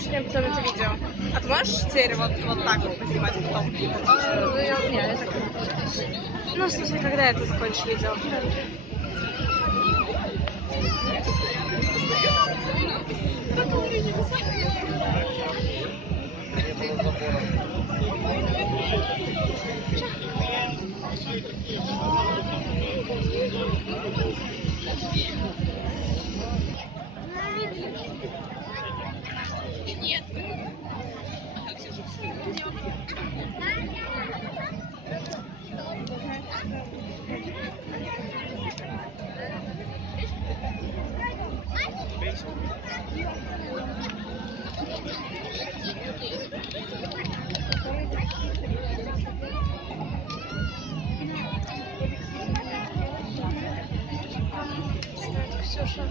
снимем потом это видео. А ты можешь теперь вот так вот поснимать потом? Нет, я так не могу. Ну, в смысле, когда это закончишь видео? Нет. Ксюша.